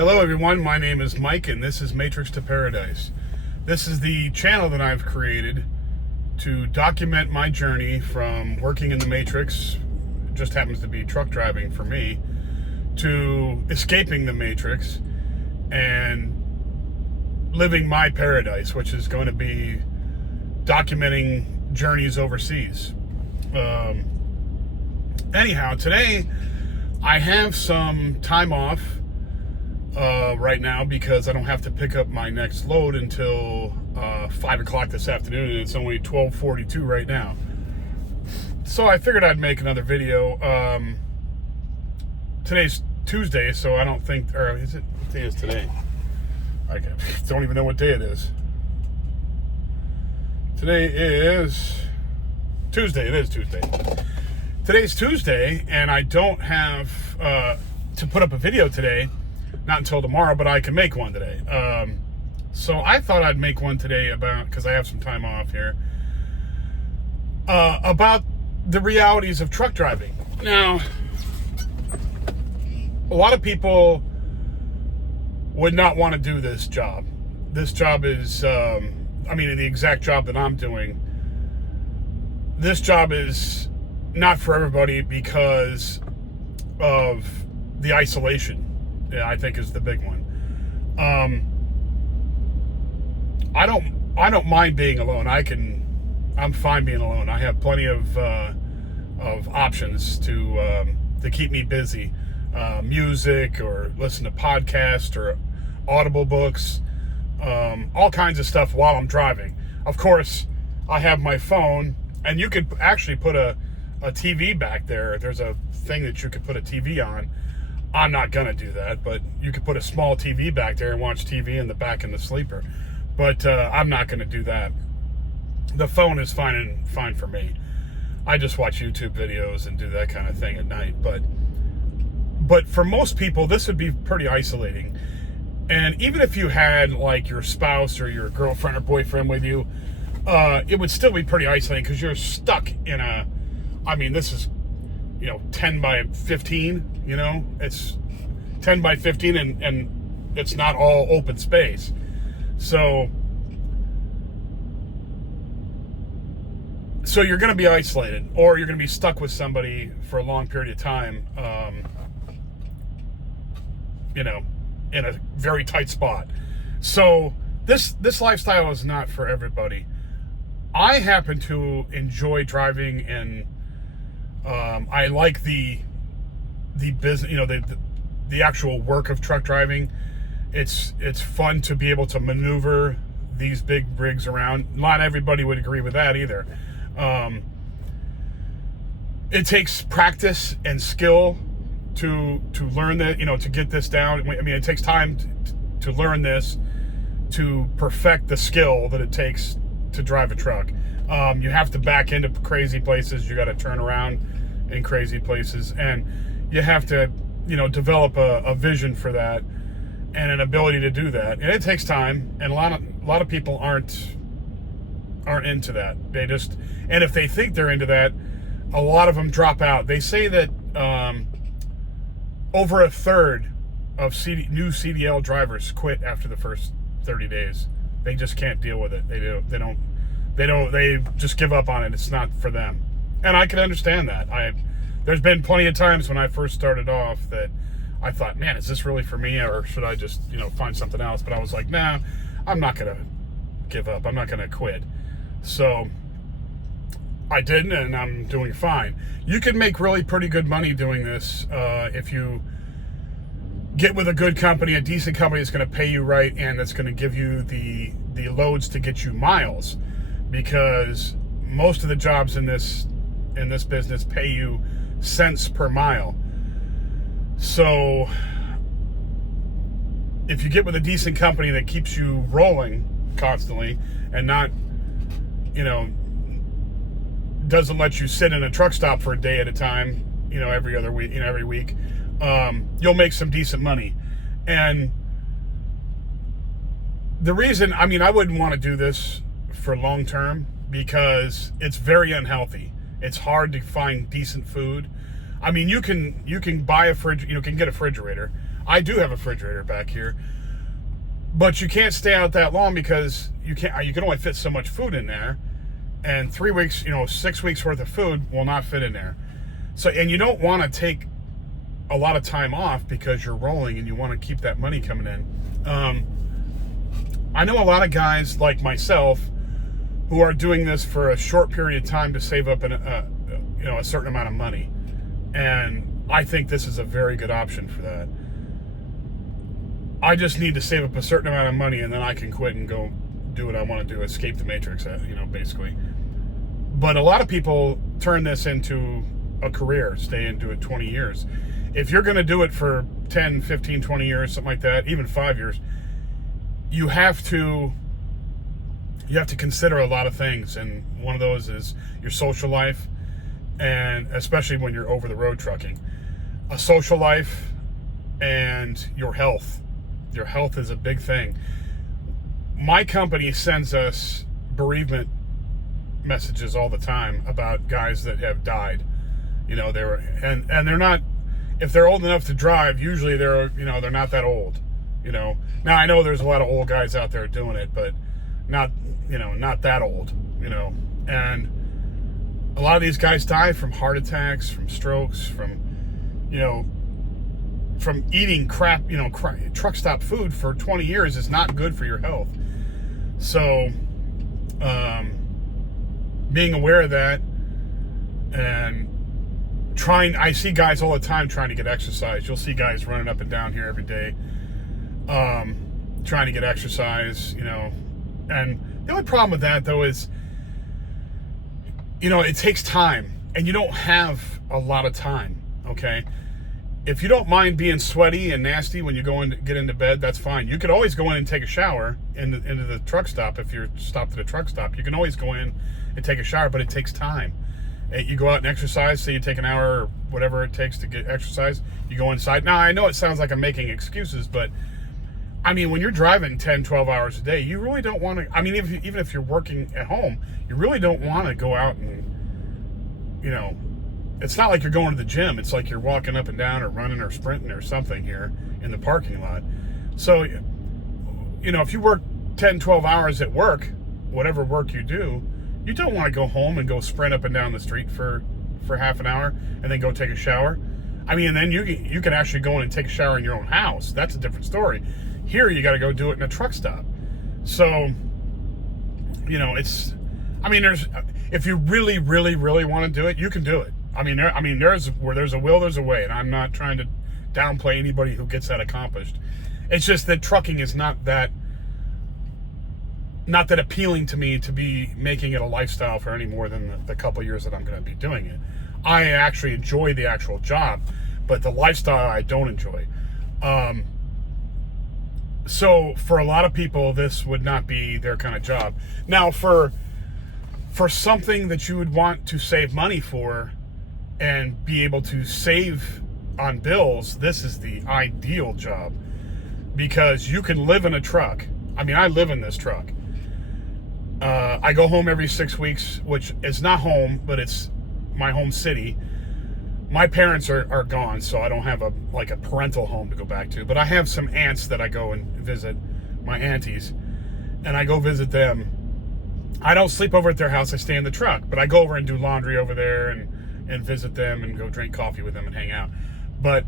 Hello everyone, my name is Mike and this is Matrix to Paradise. This is the channel that I've created to document my journey from working in the Matrix, it just happens to be truck driving for me, to escaping the Matrix and living my paradise, which is going to be documenting journeys overseas. Anyhow, today I have some time off right now because I don't have to pick up my next load until 5 o'clock this afternoon, and it's only 12:42 right now. So I figured I'd make another video. Today's Tuesday, so I don't think, or is it, what day is today? I don't even know what day it is. Today is Tuesday. It is Tuesday. Today's Tuesday, and I don't have to put up a video today, not until tomorrow, but I can make one today. So I thought I'd make one today about, because I have some time off here, about the realities of truck driving. Now, a lot of people would not want to do this job. This job is, the exact job that I'm doing. This job is not for everybody because of the isolation, I think, is the big one. I don't mind being alone. I'm fine being alone. I have plenty of options to keep me busy. Music, or listen to podcasts, or Audible books, all kinds of stuff while I'm driving. Of course, I have my phone, and you could actually put a TV back there. There's a thing that you could put a TV on. I'm not gonna do that, but you could put a small TV back there and watch TV in the back in the sleeper. But I'm not gonna do that. The phone is fine for me. I just watch YouTube videos and do that kind of thing at night. But for most people, this would be pretty isolating. And even if you had like your spouse or your girlfriend or boyfriend with you, it would still be pretty isolating because you're stuck in this is, 10 by 15, it's 10 by 15 and it's not all open space. So you're going to be isolated, or you're going to be stuck with somebody for a long period of time, in a very tight spot. So this lifestyle is not for everybody. I happen to enjoy driving, and I like the business, the actual work of truck driving. It's fun to be able to maneuver these big rigs around. Not everybody would agree with that either. It takes practice and skill to learn that, to get this down. It takes time to learn this, to perfect the skill that it takes to drive a truck. You have to back into crazy places. You got to turn around in crazy places, and you have to, develop a vision for that and an ability to do that. And it takes time, and a lot of people aren't into that. And if they think they're into that, a lot of them drop out. They say that over a third of new CDL drivers quit after the first 30 days. They just can't deal with it. They just give up on it. It's not for them. And I can understand that. There's been plenty of times when I first started off that I thought, man, is this really for me, or should I just, find something else? But I was like, nah, I'm not going to give up. I'm not going to quit. So I didn't, and I'm doing fine. You can make really pretty good money doing this if you get with a good company, a decent company that's going to pay you right, and that's going to give you the loads to get you miles, because most of the jobs in this business pay you cents per mile. So if you get with a decent company that keeps you rolling constantly and not, doesn't let you sit in a truck stop for a day at a time, every other week, every week, you'll make some decent money. And the reason, I wouldn't want to do this for long term because it's very unhealthy. It's hard to find decent food. I mean, you can buy a fridge, can get a refrigerator. I do have a refrigerator back here, but you can't stay out that long because you can only fit so much food in there, and 3 weeks, 6 weeks worth of food will not fit in there. So, and you don't want to take a lot of time off because you're rolling and you want to keep that money coming in. I know a lot of guys like myself who are doing this for a short period of time to save up a certain amount of money. And I think this is a very good option for that. I just need to save up a certain amount of money and then I can quit and go do what I want to do, escape the matrix, basically. But a lot of people turn this into a career, stay and do it 20 years. If you're going to do it for 10, 15, 20 years, something like that, even 5 years, you have to consider a lot of things. And one of those is your social life, and especially when you're over the road trucking, a social life and your health. Your health is a big thing. My company sends us bereavement messages all the time about guys that have died. And they're not, if they're old enough to drive, usually they're not that old. Now I know there's a lot of old guys out there doing it, but not that old, and a lot of these guys die from heart attacks, from strokes, from eating crap, truck stop food for 20 years is not good for your health. So, being aware of that and I see guys all the time trying to get exercise. You'll see guys running up and down here every day, trying to get exercise, and the only problem with that though is, it takes time and you don't have a lot of time. Okay. If you don't mind being sweaty and nasty when you get into bed, that's fine. You could always go in and take a shower into the truck stop. If you're stopped at a truck stop, you can always go in and take a shower, but it takes time. You go out and exercise, say you take an hour or whatever it takes to get exercise, you go inside. Now, I know it sounds like I'm making excuses, but I mean, when you're driving 10, 12 hours a day, you really don't want to, even if you're working at home, you really don't want to go out and, it's not like you're going to the gym. It's like you're walking up and down or running or sprinting or something here in the parking lot. So, if you work 10, 12 hours at work, whatever work you do, you don't want to go home and go sprint up and down the street for half an hour and then go take a shower. And then you can actually go in and take a shower in your own house. That's a different story. Here, you got to go do it in a truck stop. So, there's, if you really, really, really want to do it, you can do it. There's a will, there's a way, and I'm not trying to downplay anybody who gets that accomplished. It's just that trucking is not that appealing to me to be making it a lifestyle for any more than the couple years that I'm going to be doing it. I actually enjoy the actual job, but the lifestyle I don't enjoy. So for a lot of people, this would not be their kind of job. Now, for something that you would want to save money for and be able to save on bills, this is the ideal job, because you can live in a truck. I live in this truck. I go home every 6 weeks, which is not home, but it's my home city. My parents are gone, so I don't have a parental home to go back to, but I have some aunts that I go and visit, my aunties, and I go visit them. I don't sleep over at their house, I stay in the truck, but I go over and do laundry over there and visit them and go drink coffee with them and hang out. But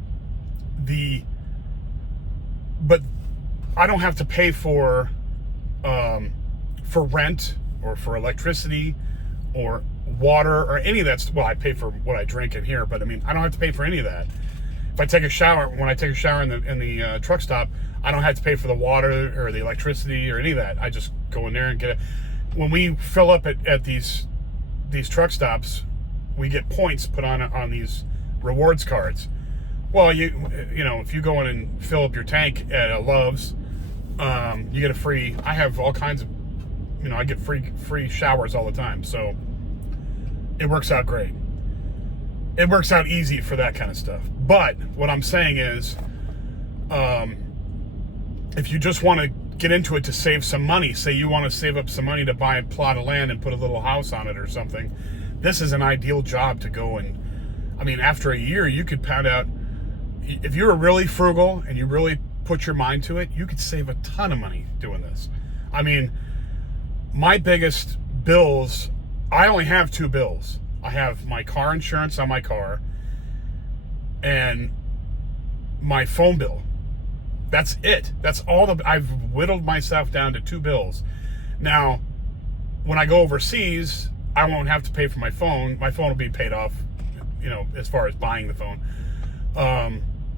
I don't have to pay for rent or for electricity or water or any of that. Well, I pay for what I drink in here, but I don't have to pay for any of that. If I take a shower, when I take a shower in the truck stop, I don't have to pay for the water or the electricity or any of that. I just go in there and get it. When we fill up at these truck stops, we get points put on these rewards cards. Well, if you go in and fill up your tank at a Love's, you get a free. I have all kinds of, I get free showers all the time, so it works out great. It works out easy for that kind of stuff. But what I'm saying is, if you just want to get into it to save some money, say you want to save up some money to buy a plot of land and put a little house on it or something, this is an ideal job to go and, I mean, after a year, you could pound out, if you were really frugal and you really put your mind to it, you could save a ton of money doing this. I mean, my biggest bills, I only have 2 bills. I have my car insurance on my car and my phone bill. That's it. That's all I've whittled myself down to 2 bills. Now, when I go overseas, I won't have to pay for my phone. My phone will be paid off, as far as buying the phone.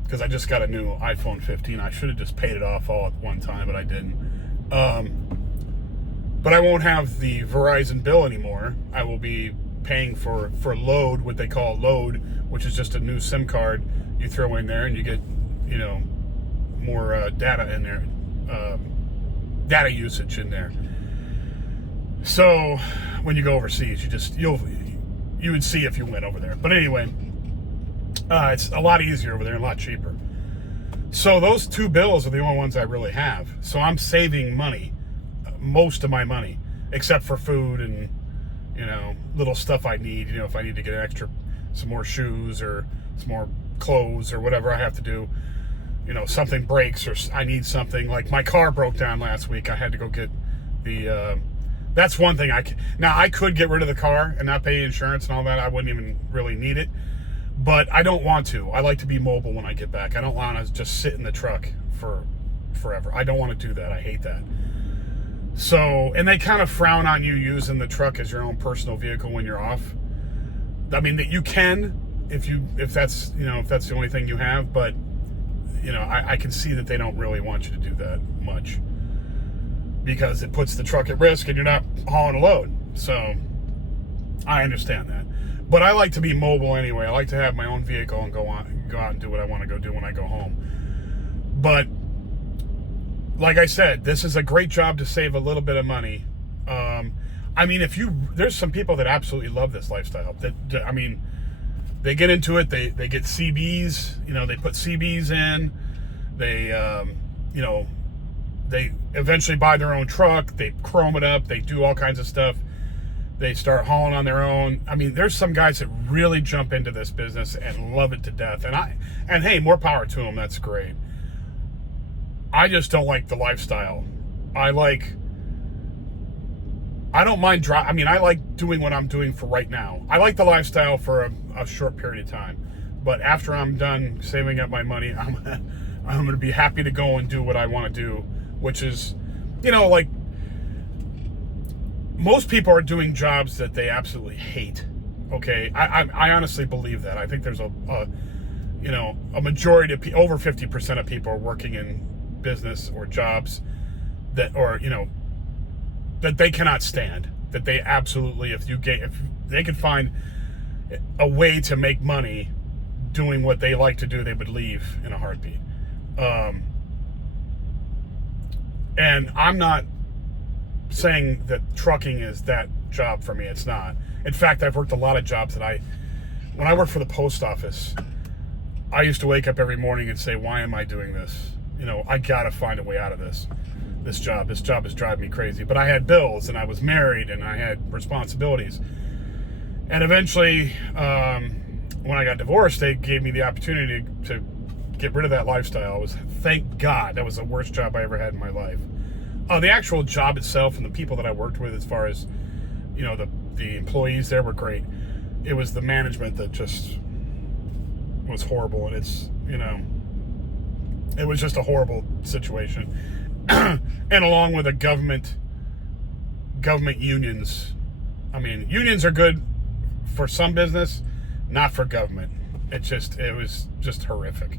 Because I just got a new iPhone 15. I should have just paid it off all at one time, but I didn't. But I won't have the Verizon bill anymore. I will be paying for load, what they call load, which is just a new SIM card you throw in there and you get, more data in there, data usage in there. So when you go overseas, you would see if you went over there. But anyway, it's a lot easier over there and a lot cheaper. So those 2 bills are the only ones I really have. So I'm saving money, most of my money, except for food and, little stuff I need. If I need to get some more shoes or some more clothes or whatever I have to do. Something breaks or I need something. Like my car broke down last week. I had to go get that's one thing I could get rid of the car and not pay insurance and all that. I wouldn't even really need it. But I don't want to. I like to be mobile when I get back. I don't want to just sit in the truck for forever. I don't want to do that. I hate that. So, and they kind of frown on you using the truck as your own personal vehicle when you're off. I mean, that you can if that's the only thing you have, but I can see that they don't really want you to do that much because it puts the truck at risk and you're not hauling a load. So I understand that. But I like to be mobile anyway. I like to have my own vehicle and go out and do what I want to go do when I go home. But like I said, this is a great job to save a little bit of money. I mean, there's some people that absolutely love this lifestyle. They get into it. They get CBs. They put CBs in. They eventually buy their own truck. They chrome it up. They do all kinds of stuff. They start hauling on their own. I mean, there's some guys that really jump into this business and love it to death. And hey, more power to them. That's great. I just don't like the lifestyle. I don't mind driving. I mean, I like doing what I'm doing for right now. I like the lifestyle for a short period of time. But after I'm done saving up my money, I'm going to be happy to go and do what I want to do, which is, like most people are doing jobs that they absolutely hate. Okay. I honestly believe that. I think there's a majority of over 50% of people are working in business or jobs that they cannot stand, that they absolutely, if they could find a way to make money doing what they like to do, they would leave in a heartbeat. And I'm not saying that trucking is that job for me. It's not. In fact, I've worked a lot of jobs when I worked for the post office, I used to wake up every morning and say, why am I doing this? I gotta find a way out of this job. This job is driving me crazy. But I had bills and I was married and I had responsibilities. And eventually, when I got divorced, they gave me the opportunity to get rid of that lifestyle. Thank God, that was the worst job I ever had in my life. The actual job itself and the people that I worked with, as far as, the employees there, were great. It was the management that just was horrible. And it was just a horrible situation. And along with the government unions. I mean, unions are good for some business, not for government. It was just horrific.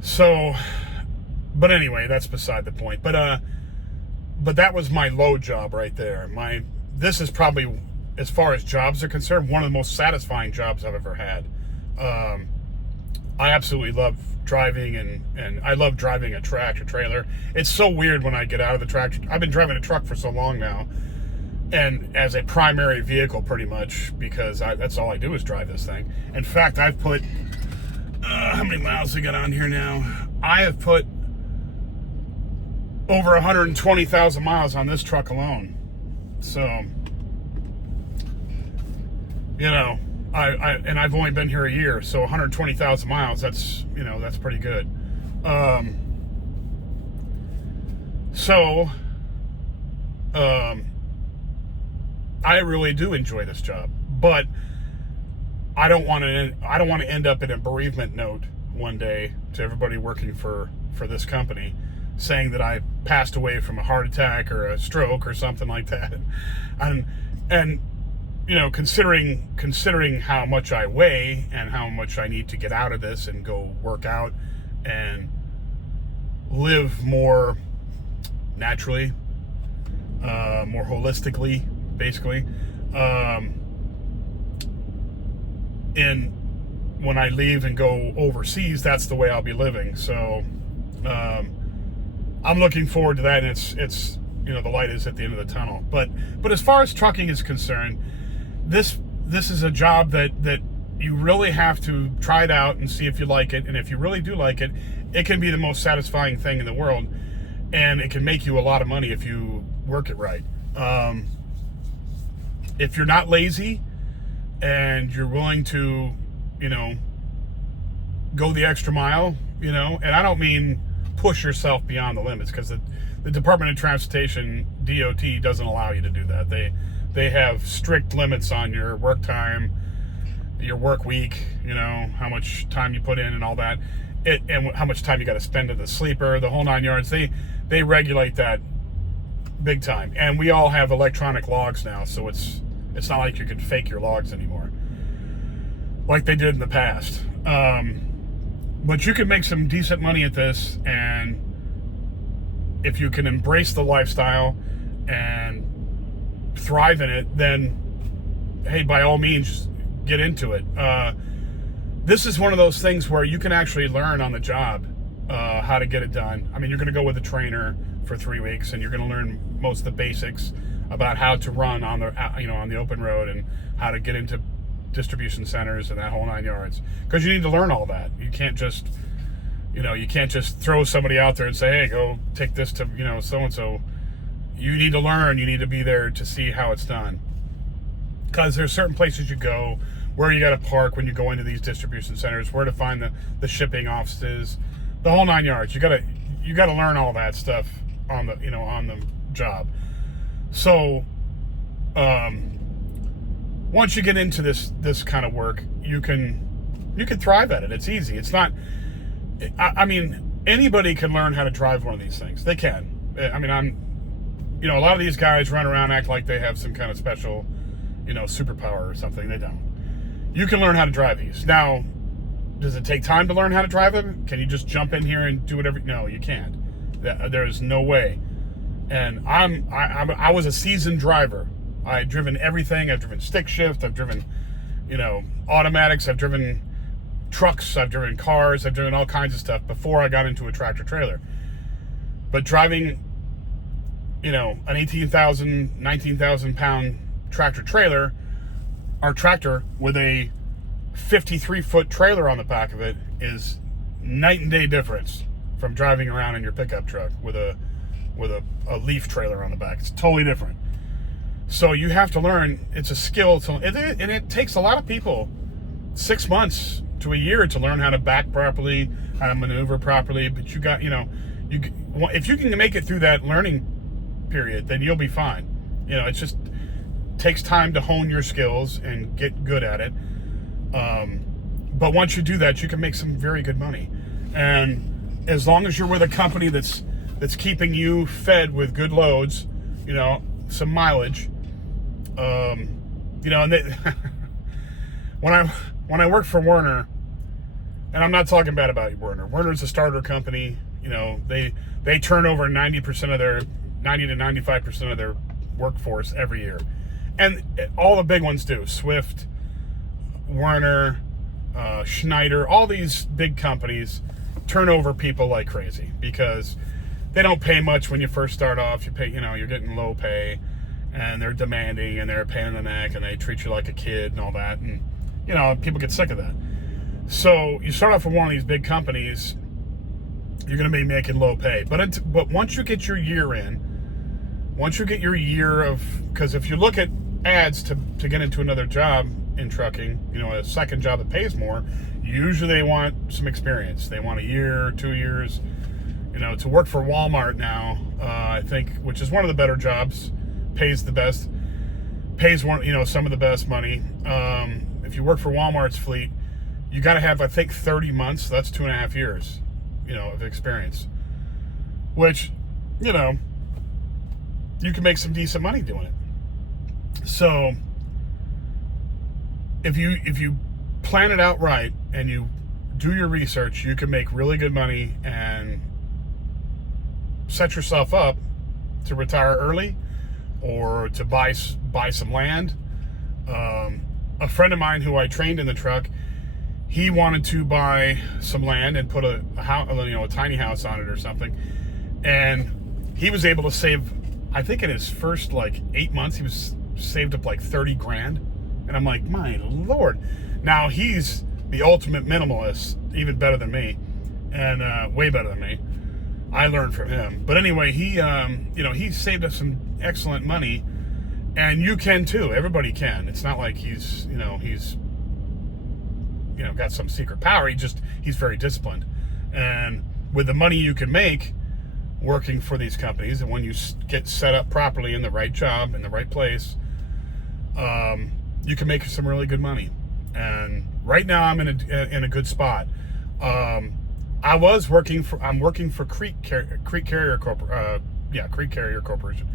So, but anyway, that's beside the point. But that was my low job right there. This is probably, as far as jobs are concerned, one of the most satisfying jobs I've ever had. I absolutely love driving and I love driving a tractor trailer. It's so weird when I get out of the tractor. I've been driving a truck for so long now, and as a primary vehicle pretty much, because that's all I do is drive this thing. In fact, I've put, how many miles we got on here now? I have put over 120,000 miles on this truck alone. So, and I've only been here a year, so 120,000 miles. That's that's pretty good. So I really do enjoy this job, but I don't want to end up in a bereavement note one day to everybody working for this company, saying that I passed away from a heart attack or a stroke or something like that. And considering how much I weigh and how much I need to get out of this and go work out and live more naturally, more holistically, basically. And when I leave and go overseas, that's the way I'll be living. So I'm looking forward to that, and it's the light is at the end of the tunnel. But as far as trucking is concerned, this is a job that you really have to try it out and see if you like it. And if you really do like it, it can be the most satisfying thing in the world, and it can make you a lot of money if you work it right. If you're not lazy and you're willing to, go the extra mile, and I don't mean push yourself beyond the limits, because the Department of Transportation, DOT, doesn't allow you to do that. They have strict limits on your work time, your work week, how much time you put in and all that, and how much time you got to spend in the sleeper, the whole 9 yards. They regulate that big time. And we all have electronic logs now, so it's not like you can fake your logs anymore like they did in the past. But you can make some decent money at this, and if you can embrace the lifestyle and thrive in it, then hey, by all means, get into it. This is one of those things where you can actually learn on the job how to get it done. I mean, you're going to go with a trainer for 3 weeks, and you're going to learn most of the basics about how to run on the on the open road, and how to get into distribution centers and that whole 9 yards, because you need to learn all that. You can't just throw somebody out there and say, hey, go take this to so and so. You need to learn. You need to be there to see how it's done, because there's certain places you go where you got to park when you go into these distribution centers, where to find the shipping offices, the whole 9 yards. You got to learn all that stuff on the on the job. So once you get into this kind of work, you can thrive at it. It's easy. It's not. I mean, anybody can learn how to drive one of these things. They can. I mean, a lot of these guys run around, act like they have some kind of special, superpower or something. They don't. You can learn how to drive these. Now, does it take time to learn how to drive them? Can you just jump in here and do whatever? No, you can't. There's no way. And I was a seasoned driver. I've driven everything. I've driven stick shift. I've driven, automatics. I've driven trucks. I've driven cars. I've driven all kinds of stuff before I got into a tractor trailer. But driving, an 18,000, 19,000 pound tractor trailer, our tractor with a 53-foot trailer on the back of it, is night and day difference from driving around in your pickup truck with a leaf trailer on the back. It's totally different. So you have to learn. It's a skill, and it takes a lot of people 6 months to a year to learn how to back properly, how to maneuver properly. But you got, if you can make it through that learning period, then you'll be fine. It just takes time to hone your skills and get good at it. But once you do that, you can make some very good money. And as long as you're with a company that's keeping you fed with good loads, some mileage, and they, when I worked for Werner, and I'm not talking bad about Werner. Werner's a starter company. They turn over 90 to 95% of their workforce every year, and all the big ones do. Swift, Werner, Schneider, all these big companies turn over people like crazy, because they don't pay much when you first start off. You pay, you're getting low pay, and they're demanding, and they're a pain in the neck, and they treat you like a kid and all that, and people get sick of that. So you start off with one of these big companies, you're going to be making low pay. But once you get your year in, because if you look at ads to get into another job, in trucking, a second job that pays more, usually they want some experience. They want a year, 2 years. To work for Walmart now, I think, which is one of the better jobs, pays the best, pays some of the best money. If you work for Walmart's fleet, you got to have, I think, 30 months. So that's 2.5 years, of experience, which, you can make some decent money doing it. So if you plan it out right and you do your research, you can make really good money and set yourself up to retire early or to buy some land. A friend of mine who I trained in the truck, he wanted to buy some land and put a house, a tiny house on it or something, and he was able to save, I think in his first 8 months, he was saved up like 30 grand. And I'm like, my Lord. Now he's the ultimate minimalist, even better than me, and way better than me. I learned from him. But anyway, he saved us some excellent money, and you can too. Everybody can. It's not like he's got some secret power. He's very disciplined. And with the money you can make working for these companies, and when you get set up properly in the right job, in the right place, you can make some really good money. And right now I'm in a good spot. I'm working for Creek Carrier Corporation.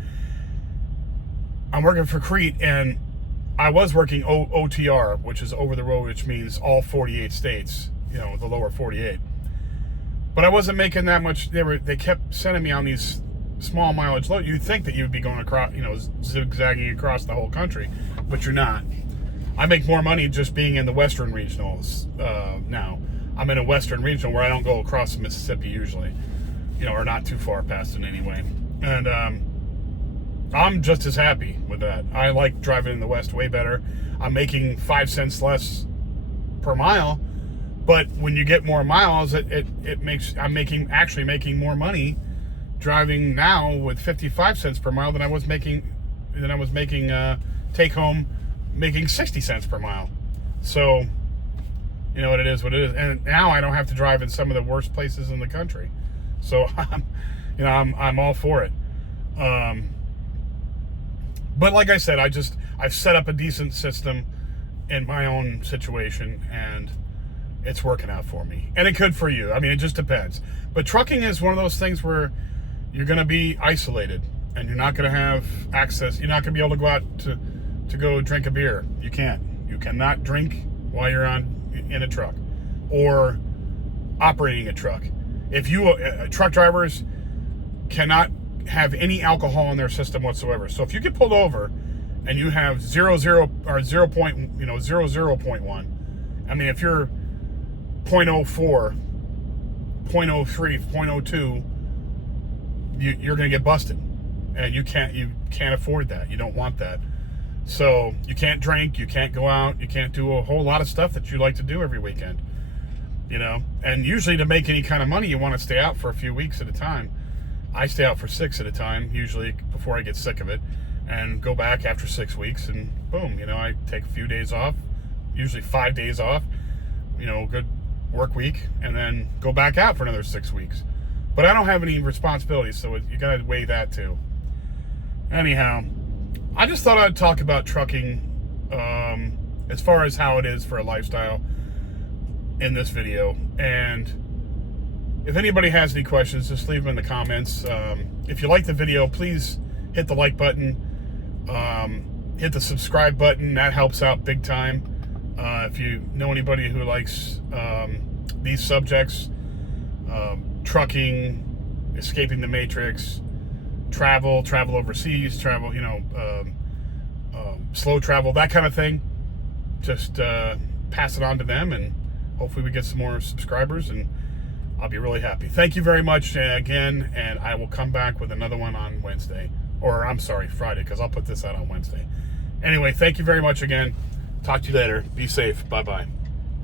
I'm working for Crete, and I was working OTR, which is over the road, which means all 48 states, the lower 48. But I wasn't making that much. They kept sending me on these small mileage loads. You'd think that you'd be going across, zigzagging across the whole country, but you're not. I make more money just being in the Western regionals now. I'm in a Western regional where I don't go across the Mississippi usually, or not too far past it anyway. And I'm just as happy with that. I like driving in the West way better. I'm making 5 cents less per mile, but when you get more miles, it makes I'm actually making more money driving now with 55 cents per mile than I was making take home making 60 cents per mile. So, what it is, and now I don't have to drive in some of the worst places in the country. So, I'm all for it. But like I said, I've set up a decent system in my own situation, and it's working out for me. And it could for you. I mean, it just depends. But trucking is one of those things where you're going to be isolated, and you're not going to have access. You're not going to be able to go out to go drink a beer. You can't. You cannot drink while you're in a truck or operating a truck. Truck drivers cannot have any alcohol in their system whatsoever. So if you get pulled over and you have 0.1, I mean, if you're 0.04, 0.03, 0.02, you're going to get busted, and you can't afford that. You don't want that. So you can't drink, you can't go out, you can't do a whole lot of stuff that you like to do every weekend, and usually to make any kind of money, you want to stay out for a few weeks at a time. I stay out for 6 at a time, usually, before I get sick of it, and go back after 6 weeks, and boom, I take a few days off, usually 5 days off, good work week, and then go back out for another 6 weeks. But I don't have any responsibilities, so you gotta weigh that too. Anyhow, I just thought I'd talk about trucking as far as how it is for a lifestyle in this video. And if anybody has any questions, just leave them in the comments. If you like the video, please hit the like button, hit the subscribe button. That helps out big time. If you know anybody who likes these subjects, trucking, escaping the matrix, travel overseas, slow travel, that kind of thing, just pass it on to them, and hopefully we get some more subscribers, and I'll be really happy. Thank you very much again, and I will come back with another one on Wednesday. Or, I'm sorry, Friday, because I'll put this out on Wednesday. Anyway, thank you very much again. Talk to you later. Be safe. Bye-bye.